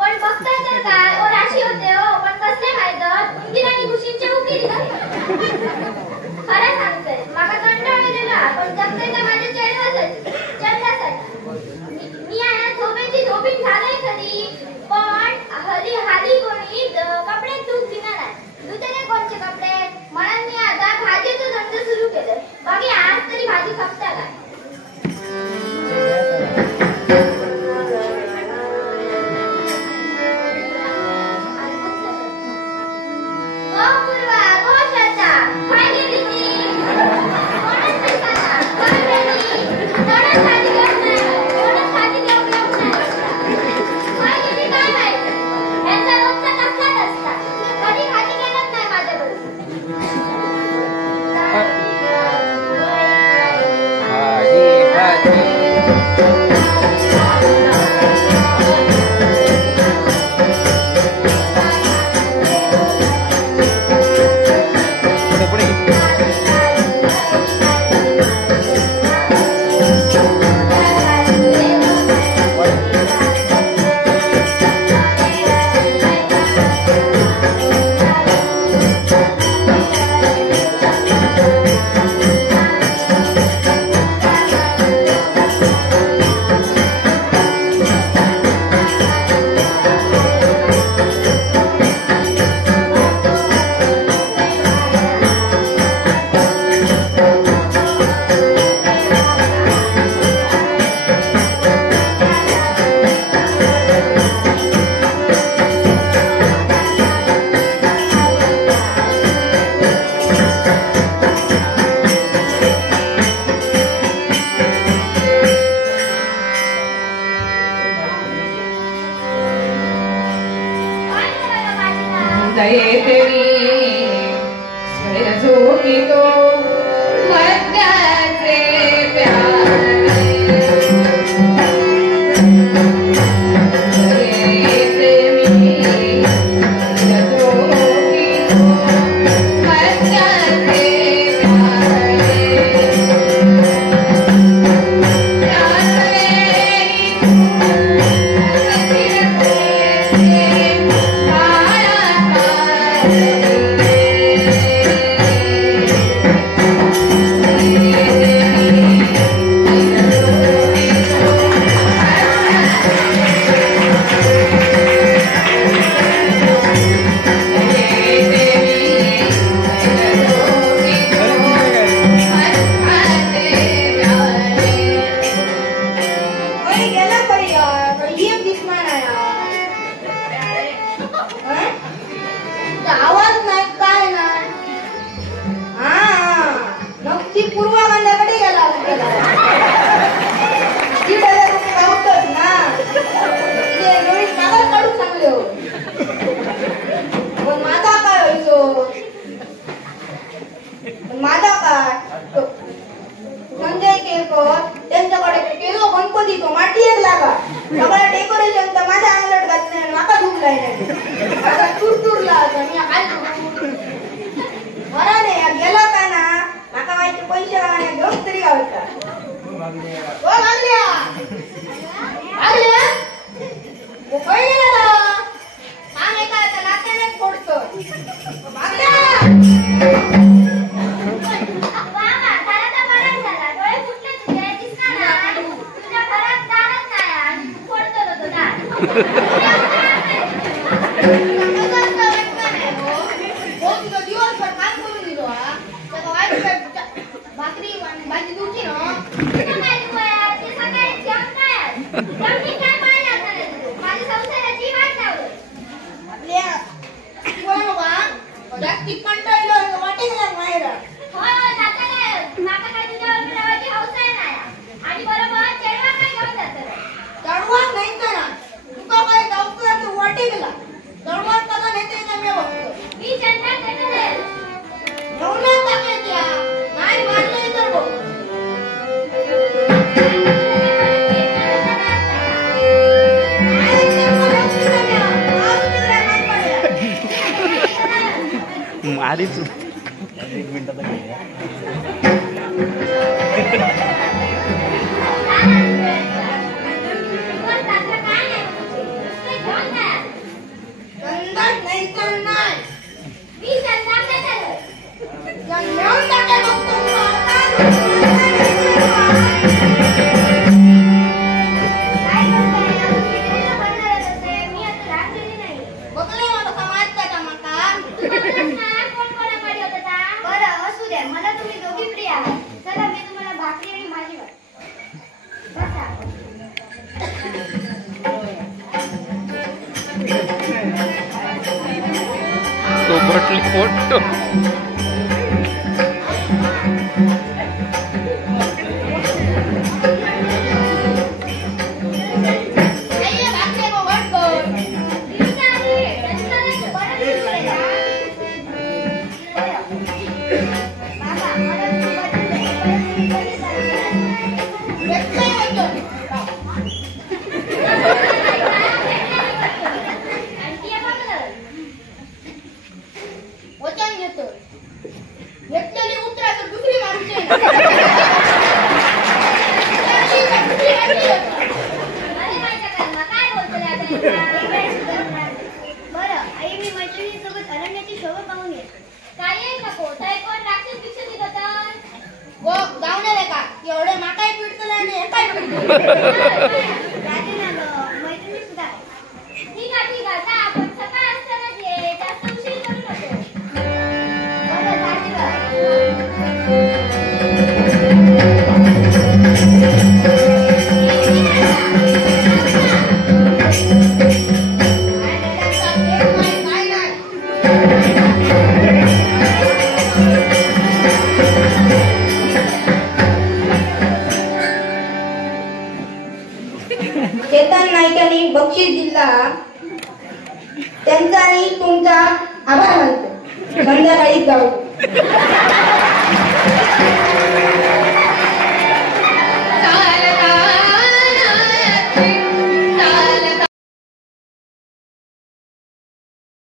पण बघताय तर काय ओ राशी होते हो पण कसले माहित उंदीर आणि घुशींचे उकील खरं सांगते माका कंटाळलेला पण जगते तर माझ्या चेहऱ्यासाठी मी आहे झोपेची झोपीन झालंय खरी पण हली हाली कोणी कपडे धुवून दिना नाही धुतले कोणचे कपडे म्हणून मी आता भाजीचं धंदो सुरू केलं बाकी आज तरी भाजी खपता काय आधीच एक मिनिटात काय तुम्हालाच ना कोण कोणाकडे होता ता? बरं असू द्या, मला तुम्ही दोघी प्रिय आहात. चला मी तुम्हाला भाकरी आणि भाजी वाढते. बसा. तो बटली फोटो वचन घेतो घेतलेली उतरा तर दुसरी माणसे येणार. बरं आई, मी मैत्रिणीसोबत अरण्याची शोभा पाहून येतो. गावणार का एवढे माकाय पिडतले आणि हे काय पिडतले राजे ना ग, मैत्रिणी सुद्धा आहे. ठीक आहे आता आपण सकाळ असतानाच ये, जास्त उशीर करू नको. बरं राजे ग. चेतन नाईकांनी बक्षीस दिला त्यांचा आणि तुमचा आभार मानतो. संध्याकाळी जाऊ.